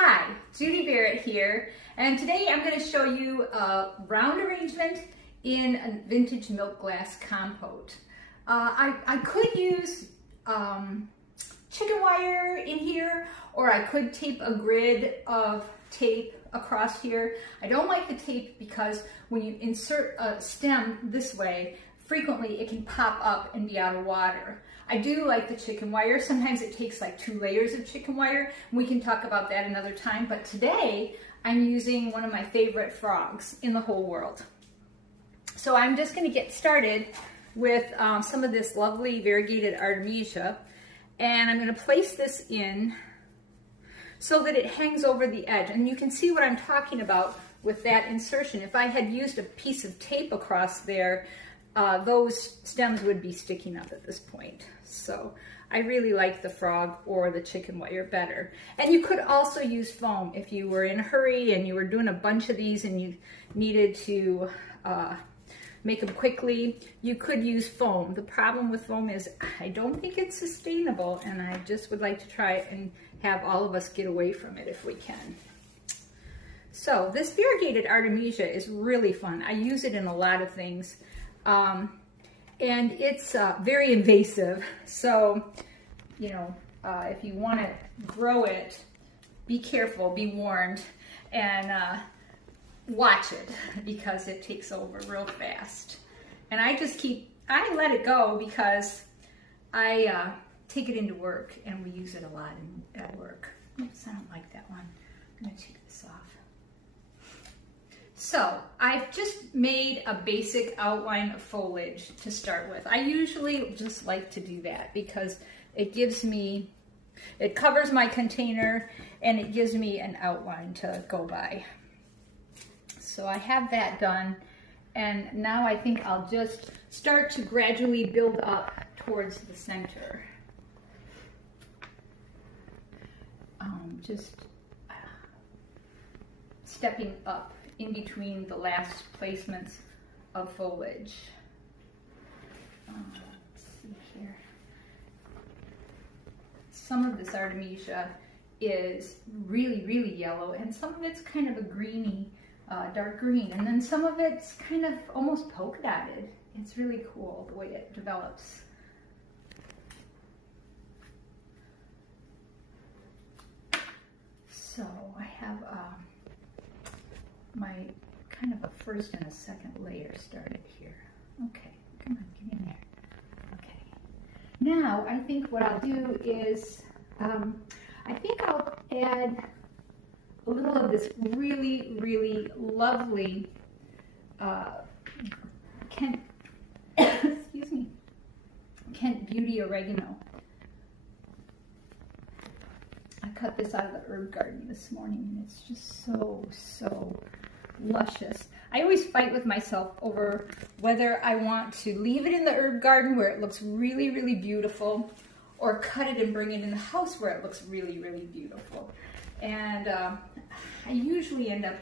Hi, Judy Barrett here, and today I'm going to show you a round arrangement in a vintage milk glass compote. I could use chicken wire in here, or I could tape a grid of tape across here. I don't like the tape because when you insert a stem this way, frequently it can pop up and be out of water. I do like the chicken wire. Sometimes it takes like 2 layers of chicken wire. We can talk about that another time, but today I'm using one of my favorite frogs in the whole world. So I'm just going to get started with some of this lovely variegated artemisia, and I'm going to place this in so that it hangs over the edge. And you can see what I'm talking about with that insertion. If I had used a piece of tape across there, those stems would be sticking up at this point. So I really like the frog or the chicken wire better. And you could also use foam if you were in a hurry and you were doing a bunch of these and you needed to make them quickly. You could use foam. The problem with foam is I don't think it's sustainable, and I just would like to try it and have all of us get away from it if we can. So this variegated artemisia is really fun. I use it in a lot of things. And it's very invasive, so you know, if you want to grow it, be careful, be warned, and watch it because it takes over real fast. And I let it go because I take it into work and we use it a lot at work. Oops, I don't like that one. I'm going to take this off. So I've just made a basic outline of foliage to start with. I usually just like to do that because it covers my container and it gives me an outline to go by. So I have that done, and now I think I'll just start to gradually build up towards the center. Just stepping up in between the last placements of foliage. Let's see here. Some of this artemisia is really, really yellow, and some of it's kind of a greeny, dark green, and then some of it's kind of almost polka dotted. It's really cool the way it develops. So I have my kind of a first and a second layer started here. Okay, come on, get in there. Okay. Now I think what I'll do is, I think I'll add a little of this really, really lovely Kent Beauty oregano. I cut this out of the herb garden this morning, and it's just so luscious. I always fight with myself over whether I want to leave it in the herb garden where it looks really, really beautiful, or cut it and bring it in the house where it looks really, really beautiful. And I usually end up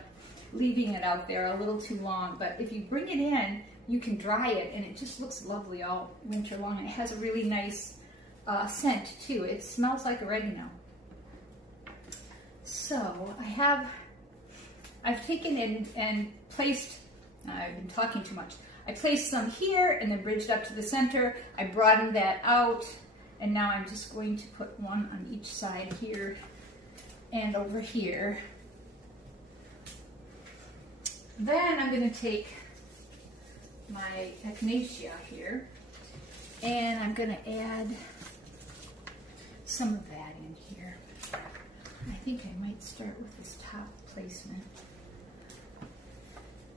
leaving it out there a little too long, but if you bring it in, you can dry it and it just looks lovely all winter long. It has a really nice scent too. It smells like oregano. So I've taken and placed, I've been talking too much. I placed some here and then bridged up to the center. I broadened that out, and now I'm just going to put one on each side here and over here. Then I'm going to take my echinacea here, and I'm going to add some of that in here. I think I might start with this top placement.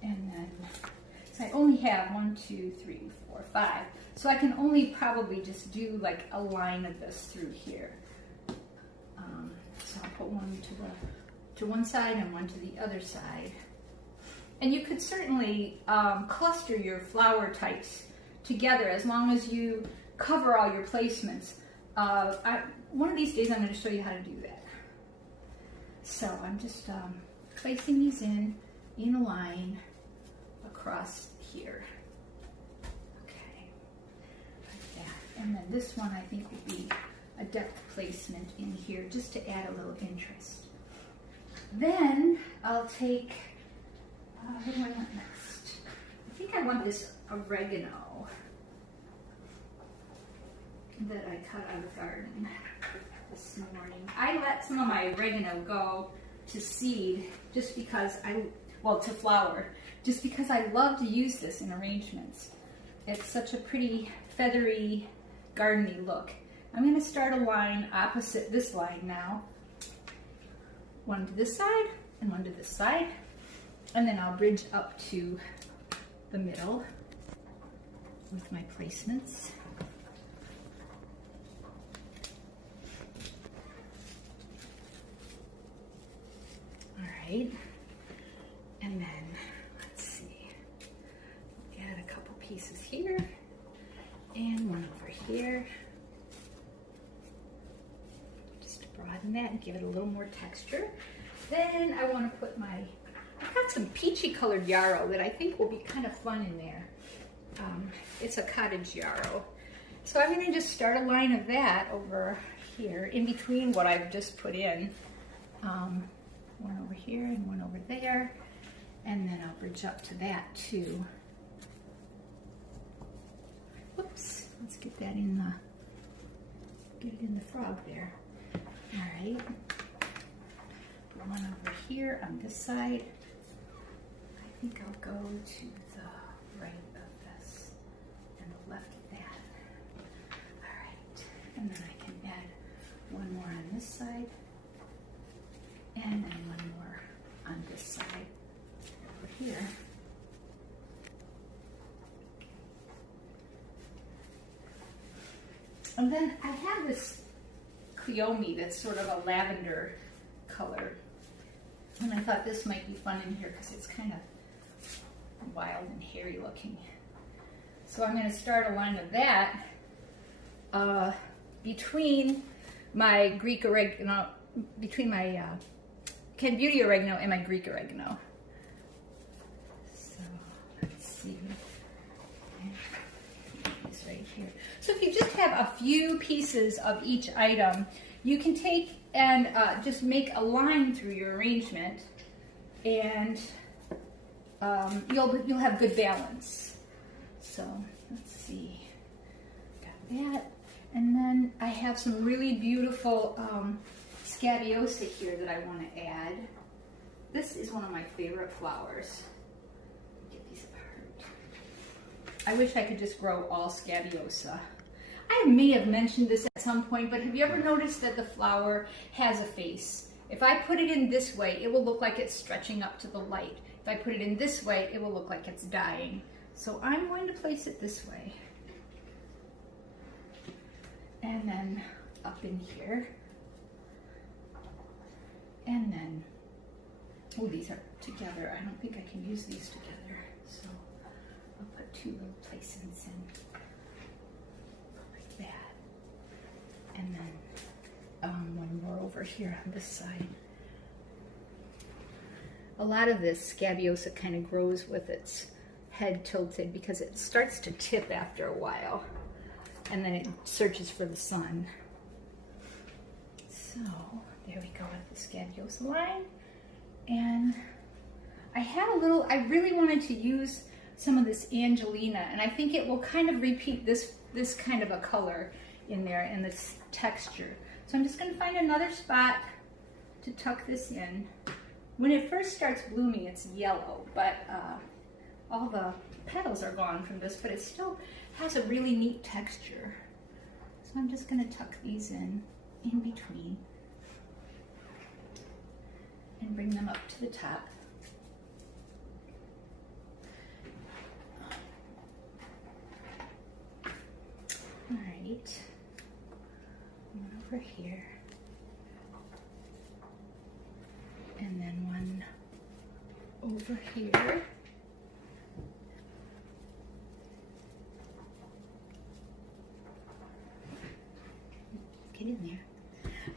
And then, so I only have 1, 2, 3, 4, 5. So I can only probably just do like a line of this through here. So I'll put one to one side and one to the other side. And you could certainly cluster your flower types together as long as you cover all your placements. One of these days I'm going to show you how to do that. So I'm just placing these in a line across here. Okay, like that. And then this one I think will be a depth placement in here just to add a little interest. Then I'll take, what do I want next? I think I want this oregano that I cut out of the garden this morning. I let some of my oregano go to seed just because to flower, just because I love to use this in arrangements. It's such a pretty feathery, gardeny look. I'm going to start a line opposite this line now. One to this side and one to this side. And then I'll bridge up to the middle with my placements. All right. And then, let's see, add a couple pieces here and one over here. Just to broaden that and give it a little more texture. Then I want to put I've got some peachy colored yarrow that I think will be kind of fun in there. It's a cottage yarrow. So I'm going to just start a line of that over here in between what I've just put in. One over here and one over there. And then I'll bridge up to that too. Whoops, let's get that in get it in the frog there. All right. Put one over here on this side. I think I'll go to the right of this and the left of that. All right, and then I can add one more on this side and then one more on this side over here. And then I have this cleome that's sort of a lavender color. And I thought this might be fun in here because it's kind of wild and hairy looking. So I'm going to start a line of that between my Greek oregano, between my Ken Beauty oregano and my Greek oregano. So let's see. This right here. So if you just have a few pieces of each item, you can take and just make a line through your arrangement, and you'll have good balance. So let's see, got that, and then I have some really beautiful scabiosa here that I want to add. This is one of my favorite flowers. Get these apart. I wish I could just grow all scabiosa. I may have mentioned this at some point, but have you ever noticed that the flower has a face? If I put it in this way, it will look like it's stretching up to the light. If I put it in this way, it will look like it's dying. So I'm going to place it this way. And then up in here. And then, oh, these are together. I don't think I can use these together. So I'll put two little placements in. That, and then one more over here on this side. A lot of this scabiosa kind of grows with its head tilted because it starts to tip after a while, and then it searches for the sun. So there we go with the scabiosa line. And I really wanted to use some of this Angelina, and I think it will kind of repeat this kind of a color in there and this texture. So I'm just going to find another spot to tuck this in. When it first starts blooming, it's yellow, but all the petals are gone from this, but it still has a really neat texture. So I'm just going to tuck these in between and bring them up to the top. All right, one over here, and then one over here. Get in there.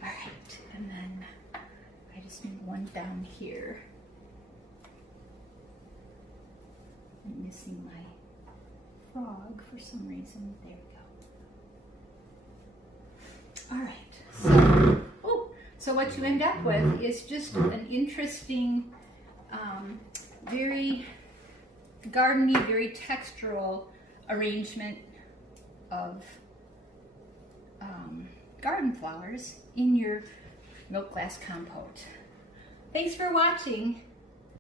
All right, and then I just need one down here. I'm missing my frog for some reason. There we go. All right, So what you end up with is just an interesting, very gardeny, very textural arrangement of garden flowers in your milk glass compote. Thanks for watching.